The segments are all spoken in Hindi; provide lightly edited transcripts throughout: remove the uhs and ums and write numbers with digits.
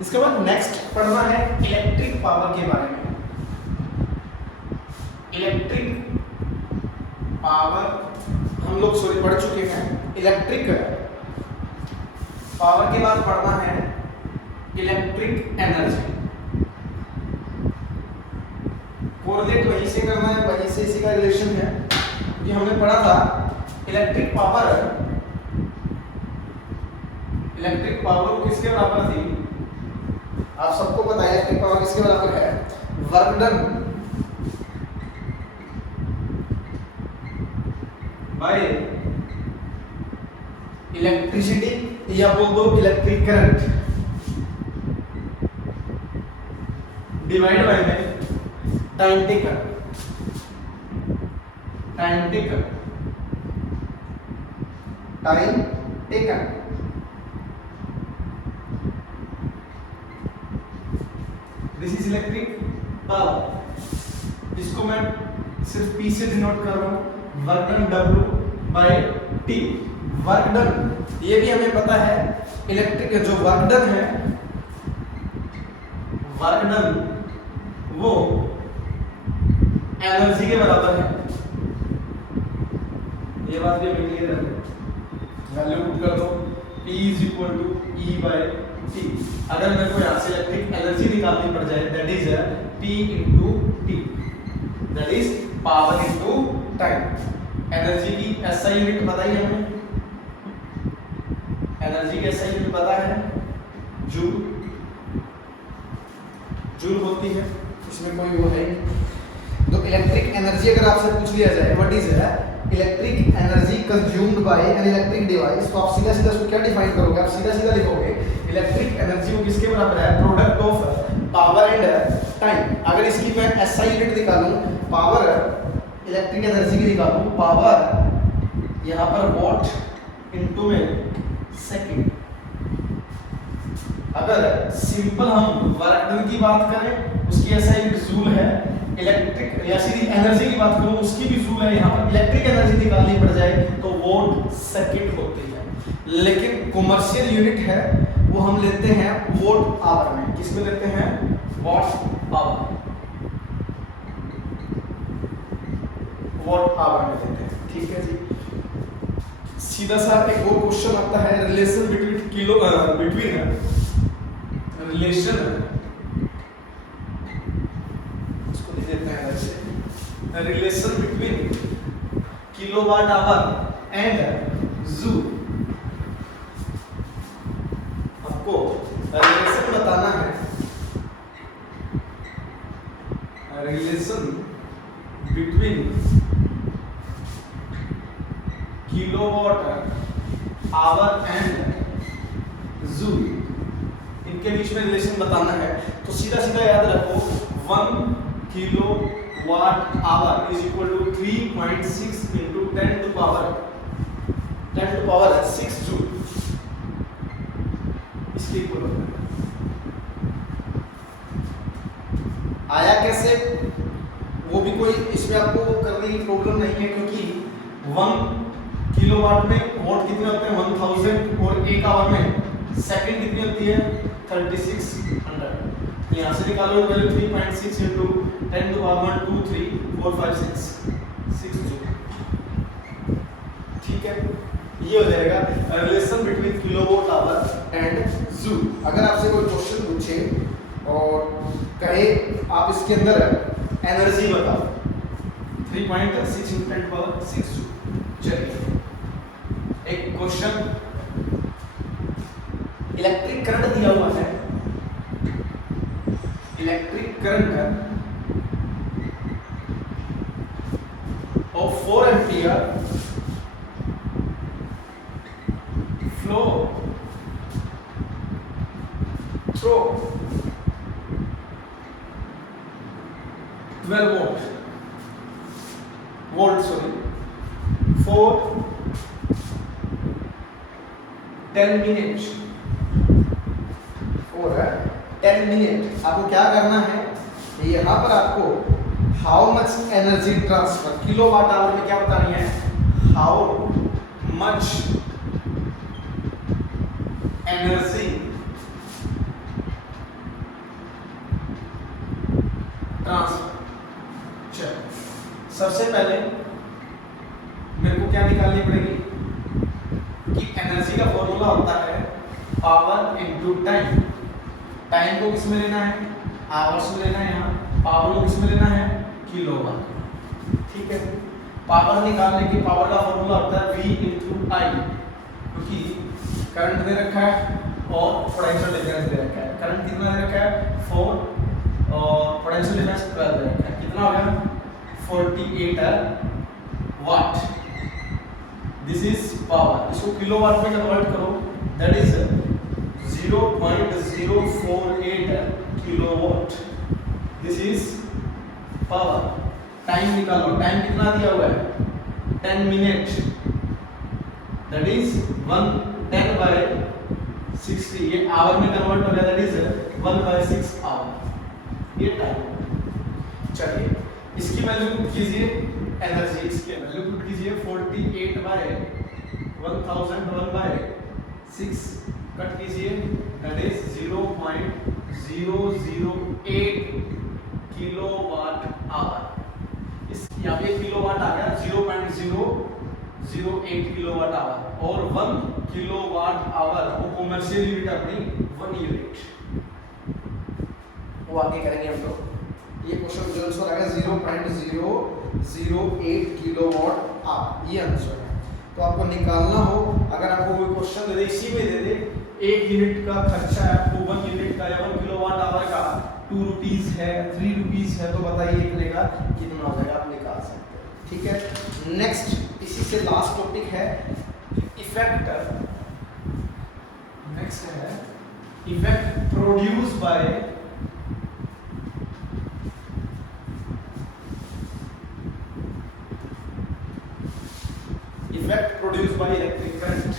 इसके बाद नेक्स्ट पढ़ना है इलेक्ट्रिक पावर के बारे में। इलेक्ट्रिक पावर हम लोग पढ़ चुके हैं। इलेक्ट्रिक पावर के बाद पढ़ना है इलेक्ट्रिक एनर्जी। कोरिलेट वहीं से करना है, वहीं से इसी का रिलेशन है। ये हमने पढ़ा था इलेक्ट्रिक पावर किसके बराबर थी? आप सबको पता है इलेक्ट्रिक पावर किसके बराबर है? वर्क डन बाय इलेक्ट्रिसिटी, या बोल दो इलेक्ट्रिक करंट, डिवाइड बाय में time taken. This is electric power. इसको मैं सिर्फ P से डिनोट कर रहा हूं, work done W by T। Work done ये भी हमें पता है, इलेक्ट्रिक जो वर्क डन है, वर्क डन वो एनर्जी के बराबर है। ये बात भी हमें क्लियर है। वैल्यू पुट कर दो, P is equal to E by T। अगर मेरे को यहाँ से इलेक्ट्रिक एनर्जी निकालनी पड़ जाए, that is P into T, that is power into time. Energy की SI यूनिट पता ही हमें, एनर्जी की SI यूनिट पता है, जूल होती है, इसमें कोई वो है नहीं। तो इलेक्ट्रिक एनर्जी अगर आपसे पूछ लिया जाए what is electric energy consumed by an electric device, तो आप सीधा सीधा उसको क्या डिफाइन करोगे? आप सीधा सीधा लिखोगे इलेक्ट्रिक एनर्जी वो किसके बराबर है? Product of power and time. अगर इसकी मैं SI यूनिट निकालूं, पावर इलेक्ट्रिक एनर्जी की निकालूं, पावर यहाँ पर वॉट इंटू में सेकंड। अगर सिंपल हम वर्क डन की बात करें, उसकी SI यूनिट जूल है। इलेक्ट्रिक या सीधी एनर्जी की बात करूं, उसकी भी जूल है। यहाँ पर इलेक्ट्रिक एनर्जी निकालनी पड़ जाए तो वोट सेकंड होती है। लेकिन कमर्शियल यूनिट है वो हम लेते हैं वोट आवर में। किसमें लेते हैं? वॉट आवर, वॉट आवर में लेते हैं। ठीक है जी। सीधा सा एक और क्वेश्चन आता है, relation between relation between kilowatt hour and joule. आपको रिलेशन बताना है, relation between kilowatt hour and joule, इनके बीच में रिलेशन बताना है। तो सीधा सीधा याद रखो, 1 kilowatt hour is equal to 3.6 into 10 to power 6 joule, इसके इक्वल होता है। आया कैसे? वो भी कोई इसमें आपको करने की प्रॉब्लम नहीं है, क्योंकि 1 किलोवाट में वॉट कितने होते हैं? 1000, और 1 आवर में सेकंड कितनी होती है? 3600। यहाँ से निकालो value 3.6 into 10 to power 1 2 3 4 5 6 joule. ठीक है, ये हो जाएगा relation between kilowatt hour and joule. अगर आपसे कोई क्वेश्चन पूछे और कहे आप इसके अंदर एनर्जी बताओ, 3.6 इंटू 10 पावर 6 जूल। चलिए एक क्वेश्चन, इलेक्ट्रिक करंट दिया हुआ है, electric current of 4 ampere flow through 12 volt for 10 minute. और 10 मिनट आपको क्या करना है, यहाँ पर आपको how much energy transfer, kilowatt hour में क्या बतानी है, हाउ मच एनर्जी ट्रांसफर। चलो सबसे पहले मेरे को क्या निकालनी पड़ेगी कि एनर्जी का फॉर्मूला होता है पावर इनटू टाइम। टाइम को किस में लेना है, आवर्स में लेना है, यहाँ पावर को किस में लेना है, किलोवाट। ठीक है, पावर निकालने की पावर का फॉर्मूला होता है V इनटू आई, क्योंकि करंट दे रखा है और पोटेंशियल डिफरेंस दे रखा है। करंट कितना दे रखा है 4 और पोटेंशियल डिफरेंस 12 दे रखा है। कितना हो गया 48 वाट। This is power. इसको किलोवाट में कन्वर्ट करो, that is 0.048 kilowatt. This is power. Time निकालो, टाइम कितना दिया हुआ है 10 मिनट, दैट इज 110/60। ये आवर में कन्वर्ट हो गया, दैट इज 1/6 आवर। ये टाइम। चलिए इसकी वैल्यू पुट कीजिए, एनर्जी इसकी वैल्यू पुट कीजिए 48/1000 कट कीजिए, दैट इज 0.008 किलोवाट आवर। इस यहाँ पे किलोवाट आ गया 0.008 किलोवाट आवर, और 1 किलोवाट आवर को कॉमर्शियल यूनिट अपनी 1 यूनिट। वो आगे करेंगे हम लोग। ये क्वेश्चन जो आंसर आएगा 0.008 किलोवाट आवर, ये आंसर है। तो आपको निकालना हो, अगर आपको कोई क्वेश्चन दे दे, इसी में दे दे 1 यूनिट का खर्चा है आपको 1 यूनिट का या 1 किलोवाट आवर का 2 रुपीस है, 3 रुपीस है, तो बताइए इतने का कितना हो जाएगा, आप निकाल सकते हैं। ठीक है, नेक्स्ट इसी से लास्ट टॉपिक है इफेक्ट। नेक्स्ट है effect produce by electric current.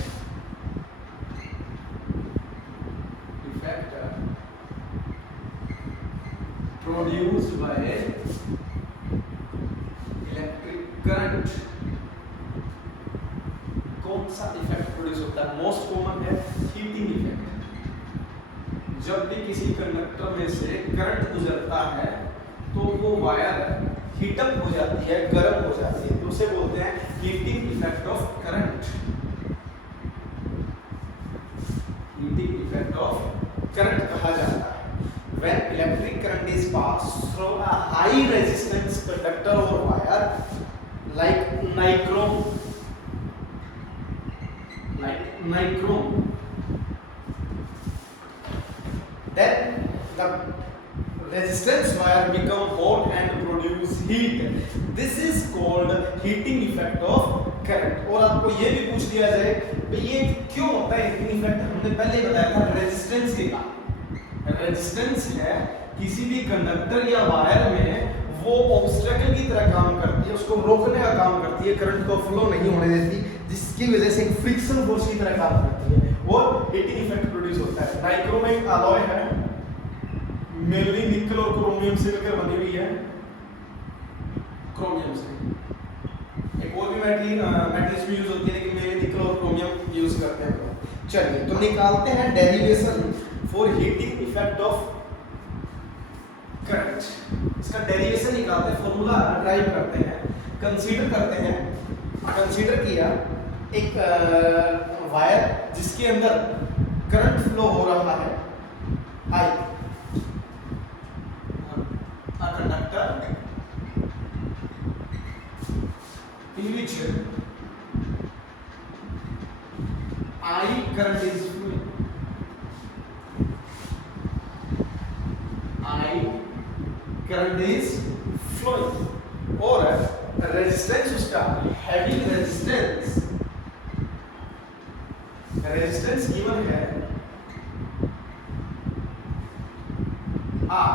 Effect produced by electric current. कौन सा इफेक्ट प्रोड्यूस होता है? मोस्ट कॉमन है हीटिंग इफेक्ट। जब भी किसी कंडक्टर में से करंट गुजरता है तो वो वायर हीटअप हो जाती है, गर्म हो जाती है, तो उसे बोलते हैं heating effect of current. Heating effect of current कहा जाता है। When electric current is passed through a high resistance conductor or wire like nichrome, then the resistance wire become hot and produce heat. This is called heating effect of current. और आपको ये भी पूछ दिया जाए भाई ये क्यों होता है हीटिंग इफेक्ट? हमने पहले बताया था रेजिस्टेंस के कारण। रेजिस्टेंस है किसी भी कंडक्टर या वायर में, वो ऑब्स्टेकल की तरह काम करती है, उसको रोकने का काम करती है, करंट को फ्लो नहीं होने देती, जिसकी वजह से एक फ्रिक्शन फोर्स की तरह काम करती है, और हीटिंग इफेक्ट प्रोड्यूस होता है। नाइक्रोम एक अलॉय है, मेनली निकल और क्रोमियम से मिलकर बनी हुई है, क्रोमियम से। एक और भी मेटल्स भी यूज होती है, लेकिन मेनली निकल और क्रोमियम यूज करते हैं। चलिए तो निकालते हैं derivation for heating effect of current. इसका डेरिवेशन निकालते हैं, फॉर्मूला ड्राइव करते हैं, कंसीडर करते हैं। कंसीडर किया एक वायर जिसके अंदर करंट फ्लो हो रहा है आई, conductor in which I current is flowing. I current is flowing, और रेजिस्टेंस उसका हैवी रेजिस्टेंस गिवन है R।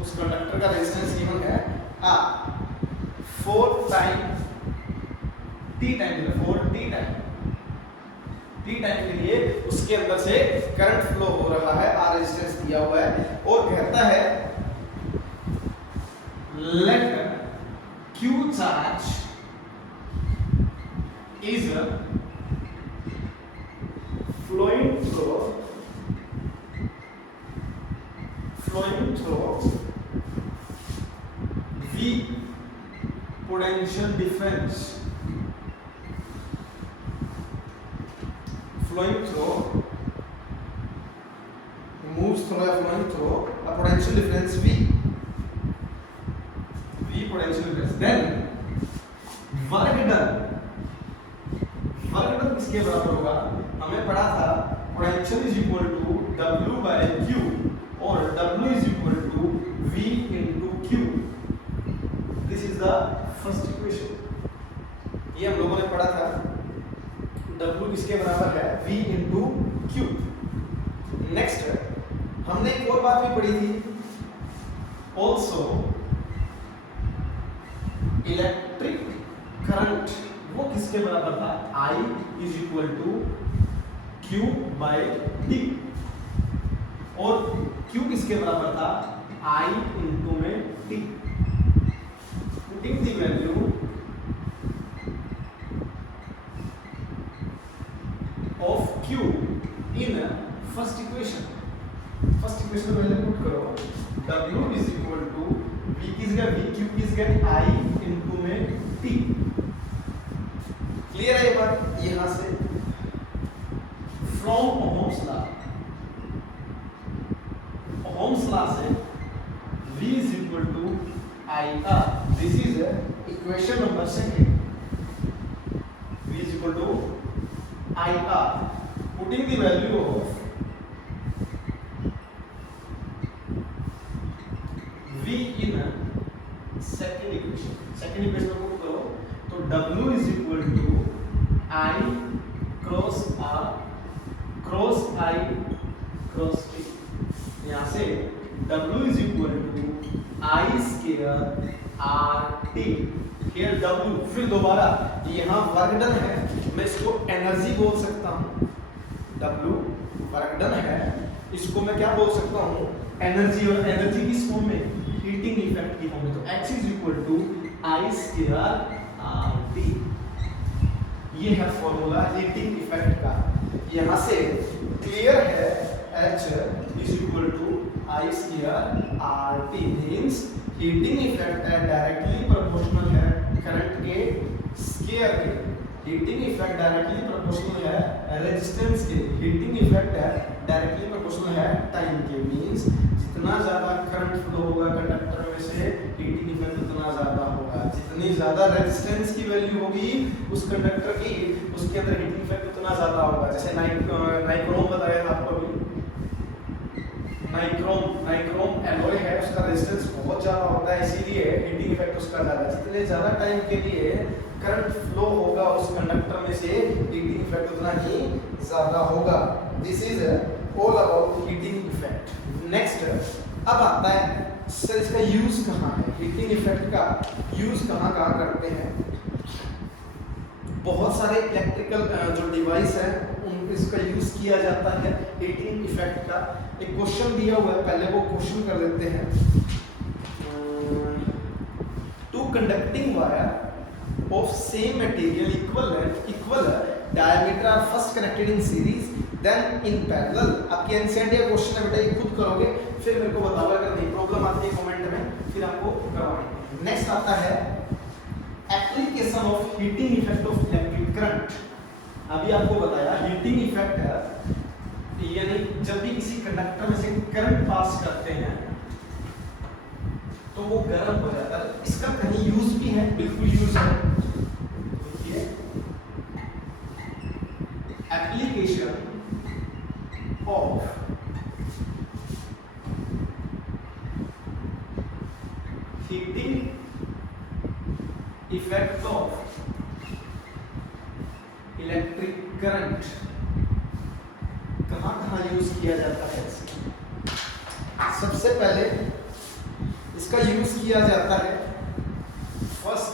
उस कंडक्टर का रेजिस्टेंस गिवन है R 4 टाइम t टाइम के लिए उसके अंदर से करंट फ्लो हो रहा है, R रेजिस्टेंस दिया हुआ है, और कहता है let Q charge is flowing through V potential difference flowing through moves through or flowing through a potential difference V potential difference, then work done किसके बराबर होगा? हमें पढ़ा था potential is equal to W by Q और W is equal to V into Q. This is the first equation, ये हम लोगों ने पढ़ा था। W किसके बराबर है? V into Q. नेक्स्ट हमने एक और बात भी पढ़ी थी, ऑल्सो इलेक्ट्रिक करंट, वो किसके बराबर था? I is equal to Q by D, और Q किसके बराबर था? I इंटू में T. Putting the value of Q in first equation पहले पुट करो, W is equal to V किस गया? V Q किस गया? I इंटू में T. क्लियर है ये बात? यहां से फ्रॉम ओहम्स लॉ से V is equal to IR. This is equation number second. V is equal to IR. Putting the value of V in second equation में पुट करो तो W is equal to I cross R cross I cross T. यहाँ से W is equal to I square RT. Here W, फिर दोबारा यहाँ वर्क डन है, मैं इसको एनर्जी बोल सकता हूँ। W वर्क डन है, इसको मैं क्या बोल सकता हूँ? एनर्जी, और एनर्जी किस फॉर्म में? हीटिंग इफेक्ट की फॉर्म में। तो H is equal to I square RT. ये है फॉर्मूला हीटिंग इफेक्ट का। यहाँ से क्लियर है, H is equal to I square RT means heating effect है डायरेक्टली प्रोपोर्शनल है करंट के स्क्वायर के। हीटिंग इफेक्ट डायरेक्टली प्रोपोर्शनल है रेजिस्टेंस के। हीटिंग इफेक्ट है डायरेक्टली प्रोपोर्शनल है टाइम के। मींस जितना ज्यादा करंट फ्लो होगा कंडक्टर में से, हीटिंग इफेक्ट उतना ज्यादा होगा। जितनी ज्यादा रेजिस्टेंस की वैल्यू होगी उस कंडक्टर की, उसके अंदर हीटिंग इफेक्ट उतना ज्यादा होगा। जैसे नाइक्रोम बताया था आपको अभी, नाइक्रोम एलॉय है, उसका रेजिस्टेंस बहुत ज्यादा होता है, इसीलिए हीटिंग इफेक्ट उसका ज्यादा। जितने ज्यादा टाइम के लिए करंट फ्लो होगा उस कंडक्टर में से, हीटिंग इफेक्ट उतना ही ज्यादा होगा। This is all about heating effect. Next अब आता है सर इसका यूज कहाँ है? हीटिंग इफेक्ट का यूज कहाँ करते हैं? बहुत सारे इलेक्ट्रिकल जो डिवाइस है उन इसका यूज किया जाता है हीटिंग इफेक्ट का। एक क्वेश्चन दिया हुआ है, पहले वो क्वेश्चन कर लेते हैं। Two conducting wire of same material equal diameter are first connected in series then in parallel. आपकी एनसीईआरटी का क्वेश्चन है बेटा, ये खुद करोगे फिर मेरे को बताओगे, अगर नहीं प्रॉब्लम आती है कमेंट में फिर आपको करवाएंगे। नेक्स्ट आता है application of heating effect of electric current. अभी आपको बताया हीटिंग इफेक्ट है, यानी जब भी किसी कंडक्टर में से करंट पास करते हैं तो वो गर्म हो जाता है। इसका कहीं यूज भी है, बिल्कुल यूज है। देखिए application of heating effect of electric current कहाँ यूज किया जाता है? सबसे पहले इसका यूज किया जाता है फर्स्ट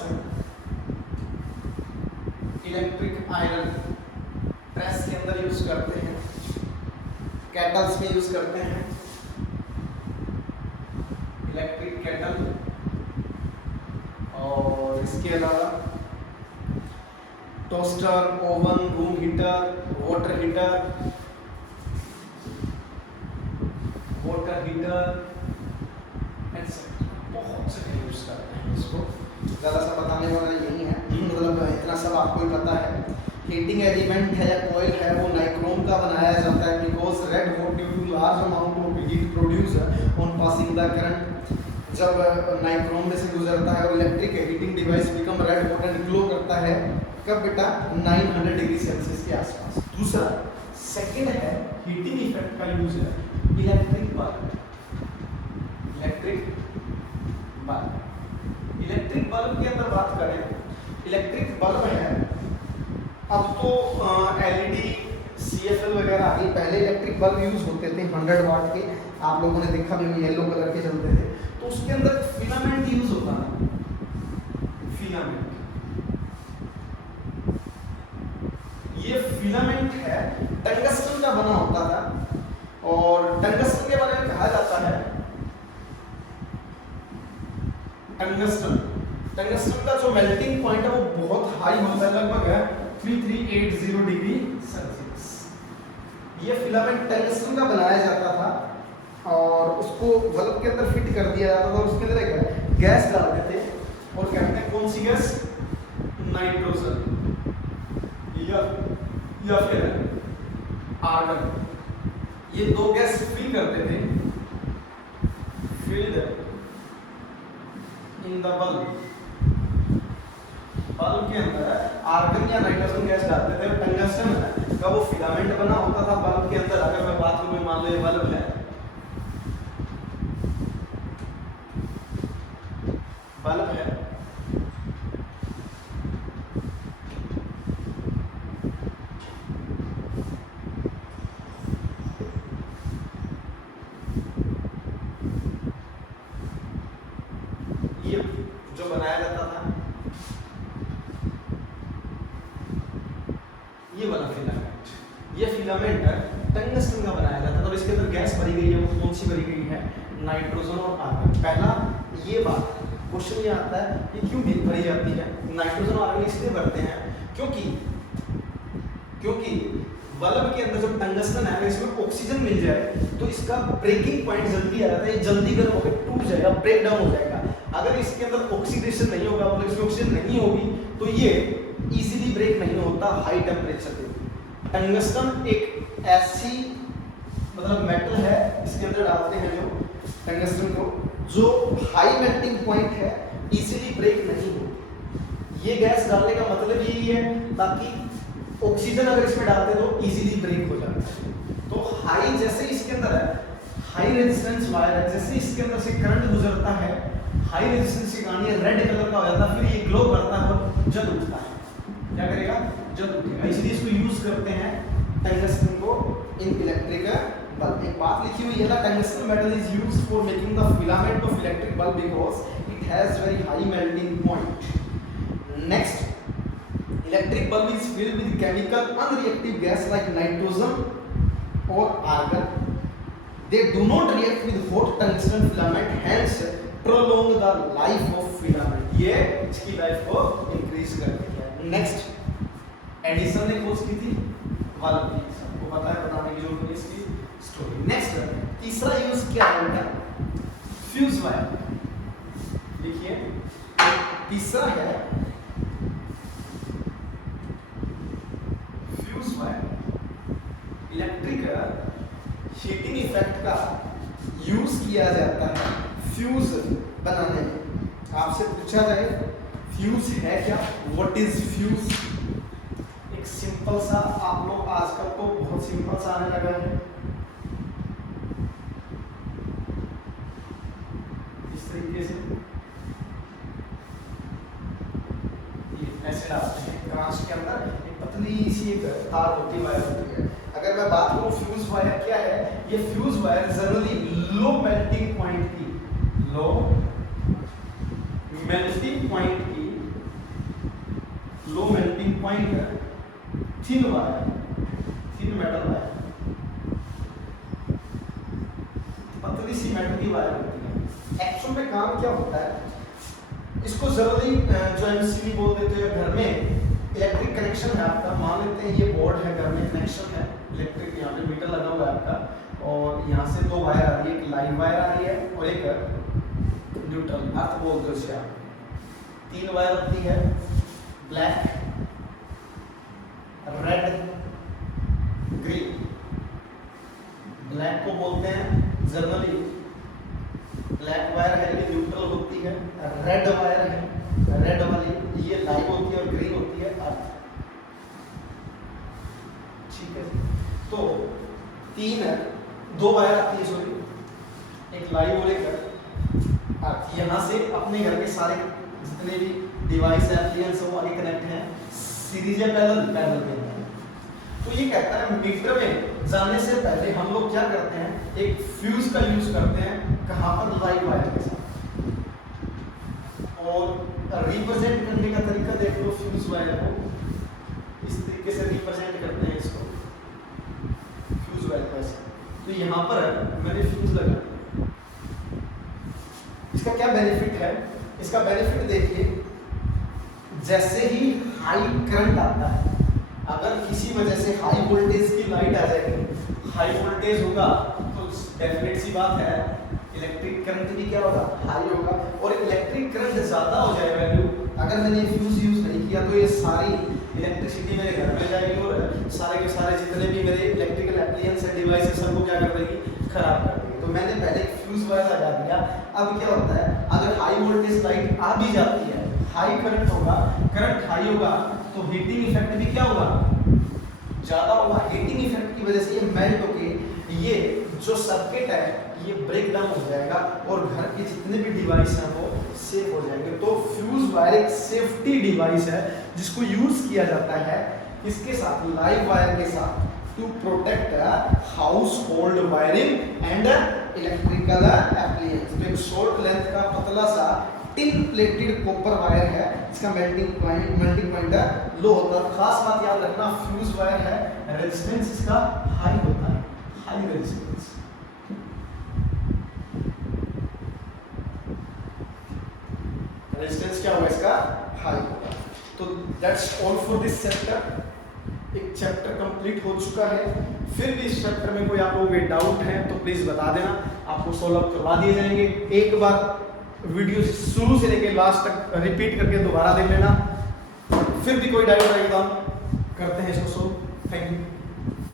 इलेक्ट्रिक आयरन प्रेस के अंदर यूज करते हैं, केटल्स में यूज करते हैं, इलेक्ट्रिक केटल, और इसके अलावा toaster, oven, room heater, water heater etcetera. बहुत से यूज करते हैं इसको, ज़्यादा सा बताने वाला यही है, मतलब इतना सब आपको ही पता है। हीटिंग एलिमेंट है या कोयल है वो नाइक्रोम का बनाया जाता है, because red hot due to large amount of heat produce on passing the current. जब नाइक्रोम में से गुजरता है और electric heating device become red hot and glow करता है, कब बेटा 900 डिग्री सेल्सियस के आसपास। दूसरा सेकंड है हीटिंग इफेक्ट का यूज है इलेक्ट्रिक बल्ब। इलेक्ट्रिक बल्ब के अंदर बात करें, इलेक्ट्रिक बल्ब है, अब तो एलईडी सीएफएल वगैरह आ गई, पहले इलेक्ट्रिक बल्ब यूज होते थे 100 वाट के, आप लोगों ने देखा भी येलो कलर के चलते थे, तो उसके अंदर फिलामेंट यूज होता था। फिलामेंट, ये फिलामेंट है टंगस्टन का बना होता था, और टंगस्टन के बारे में कहा जाता है टंगस्टन का जो मेल्टिंग पॉइंट है वो बहुत हाई होता है, लगभग है 3380 डिग्री सेल्सियस। ये फिलामेंट टंगस्टन का बनाया जाता था और उसको बल्ब के अंदर फिट कर दिया जाता था, और उसके अंदर एक गैस डालते थे और कहते हैं कौन सी गैस, नाइट्रोजन या फिर आर्गन। ये दो गैस फिल करते थे, फिल्ड इन द बल्ब के अंदर आर्गन या नाइट्रोजन गैस डालते थे। टंगस्टन का वो फिलामेंट बना होता था बल्ब के अंदर। अगर मैं बात करूं, मान लो ये बल्ब है, ये जो बनाया जाता था, ये वाला फिलामेंट, ये फिलामेंट टंगस्टन का बनाया जाता था। तो इसके अंदर गैस भरी गई है, वो कौन सी भरी गई है, नाइट्रोजन और आर्गन। पहला ये बात क्वेश्चन ये आता है, ये क्यों भरी जाती है, नाइट्रोजन और आर्गन इसलिए भरते हैं क्योंकि बल्ब के अंदर जो टंगस्टन है, इसमें ऑक्सीजन मिल जाए तो इसका ब्रेकिंग पॉइंट जल्दी आ जाता है, ये जल्दी गर्म होकर टूट जाएगा, ब्रेक डाउन हो जाएगा। अगर इसके अंदर ऑक्सीडेशन नहीं होगा, मतलब इसमें ऑक्सीजन नहीं होगी, तो ये इजीली ब्रेक नहीं होता हाई टेम्परेचर पे। टंगस्टन एक ऐसी मतलब मेटल है, इसके अंदर डालते हैं जो टंगस्टन को, जो हाई मेल्टिंग पॉइंट है, इजीली ब्रेक नहीं होती। ये गैस डालने का मतलब यही है ताकि ऑक्सीजन अगर इसमें डालते तो इजीली ब्रेक हो जाता है। तो हाई, जैसे इसके अंदर है हाई रेजिस्टेंस वायर है, जैसे इसके अंदर से करंट गुजरता है, हाई रेजिस्टेंस के कारण ये रेड कलर का हो जाता है, फिर ये ग्लो करता है और जल उठता है। क्या करेगा, जल उठेगा। इसलिए इसको यूज करते हैं टंगस्टन को इन इलेक्ट्रिक बल्ब। एक बात लिखी हुई है ना, tungsten metal is used for making the filament of electric bulb because it has very high melting point. Next, electric bulb is filled with chemical unreactive gas like nitrogen or argon. They do not react with hot tungsten filament, hence prolong the life of filament. ये इसकी लाइफ को इंक्रीज करती है। नेक्स्ट, एडिसन ने खोज की थी बल्ब की, सबको पता है, बताने की जरूरत नहीं इसकी स्टोरी। नेक्स्ट, तीसरा यूज क्या है, फ्यूज वायर। देखिए तीसरा है इलेक्ट्रिक हीटिंग इफेक्ट का यूज किया जाता है फ्यूज बनाने में। आपसे पूछा जाए फ्यूज है क्या, व्हाट इज फ्यूज? एक सिंपल सा, आप लोग आजकल तो बहुत सिंपल सा आने लगा है, इस तरीके से ऐसे डालते हैं कांच के अंदर, एक पतली सी एक तार होती है, वायर होती है। अगर मैं बात करूं फ्यूज वायर क्या है, ये fuse wire generally low melting point की thin wire, thin metal wire, पतली सी मेटल की वायर होती है। एक्चुअल में काम क्या होता है, इसको जनरली जो एमसीबी बोल देते हैं, घर में इलेक्ट्रिक कनेक्शन है आपका, मान लेते हैं ये बोर्ड है, घर में कनेक्शन है इलेक्ट्रिक, यहाँ पे मीटर लगा हुआ है आपका, और यहाँ से दो वायर आ रही है, एक लाइन वायर आ रही है और एक न्यूट्रल अर्थ बोलते हो इसे आप। 3 वायर होती है, ब्लैक, रेड, ग्रीन। ब्लैक को बोलते हैं जनरली, ब्लैक वायर है ये न्यूट्रल होती है, रेड वायर है, रेड वाली ये लाइव होती है और ग्रीन होती है अर्थ। ठीक है, तो 2 वायर आती है, सॉरी, एक लाइव और एक अर्थ। यहाँ से अपने घर के सारे जितने भी डिवाइस एप्लियंस वो आगे कनेक्ट हैं, सीरीज या पैरेलल के अंदर। तो ये कहता है मीटर में जाने से पहले हम लोग क्या करते हैं, एक फ्यूज का यूज करते हैं, कहाँ पर, लाइव वायर के साथ। और रिप्रेजेंट करने का तरीका देख लो, फ्यूज वायर को इस तरीके से रिप्रेजेंट करते हैं इसको, फ्यूज वायर को ऐसे। तो यहाँ पर मैंने फ्यूज लगा। इसका क्या बेनिफिट है, इसका बेनिफिट देखिए, जैसे ही हाई करंट आता है, अगर किसी वजह से हाई वोल्टेज की लाइट आ जाएगी, हाई वोल्टेज होगा तो डेफिनेट सी बात है इलेक्ट्रिक करंट भी क्या होगा, हाई होगा। और इलेक्ट्रिक करंट ज्यादा हो जाए वैल्यू, अगर मैंने फ्यूज यूज नहीं किया तो ये सारी इलेक्ट्रिसिटी मेरे घर में जाएगी और सारे के सारे जितने भी मेरे इलेक्ट्रिकल एप्लियंस है, डिवाइस है, सबको क्या कर देगी, खराब कर देगी। तो मैंने पहले एक फ्यूज वायर लगा दिया। अब क्या होता है, अगर हाई वोल्टेज लाइट आ भी जाती है, हाई करंट होगा, करंट हाई होगा तो हीटिंग इफेक्ट भी क्या होगा, ज्यादा होगा। हीटिंग इफेक्ट की वजह से ये मेल्ट होके ये जो सर्किट है ये ब्रेक डाउन हो जाएगा और घर के जितने भी डिवाइस हैं वो सेफ हो जाएंगे। तो फ्यूज वायर एक सेफ्टी डिवाइस है जिसको यूज किया जाता है इसके साथ, लाइव वायर के साथ, to protect household wiring and electrical appliances. तो एक शॉर्ट लेंथ का पतला सा टिन प्लेटेड कॉपर वायर है, इसका मेल्टिंग पॉइंट लो होता है। खास बात याद रखना, फ्यूज वायर है, रेजिस्टेंस इसका हाई होता है, हाई रेजिस्टेंस। रेजिस्टेंस क्या होगा इसका, हाई होगा। तो that's all for this chapter. एक चैप्टर कंप्लीट हो चुका है। फिर भी इस चैप्टर में कोई आप लोगों के डाउट है तो प्लीज बता देना, आपको सॉल्व करवा दिए जाएंगे। एक बार वीडियो शुरू से लेकर लास्ट तक रिपीट करके दोबारा देख लेना। फिर भी कोई डाउट आएगा तो हम करते हैं इसको सॉल्व। Thank you.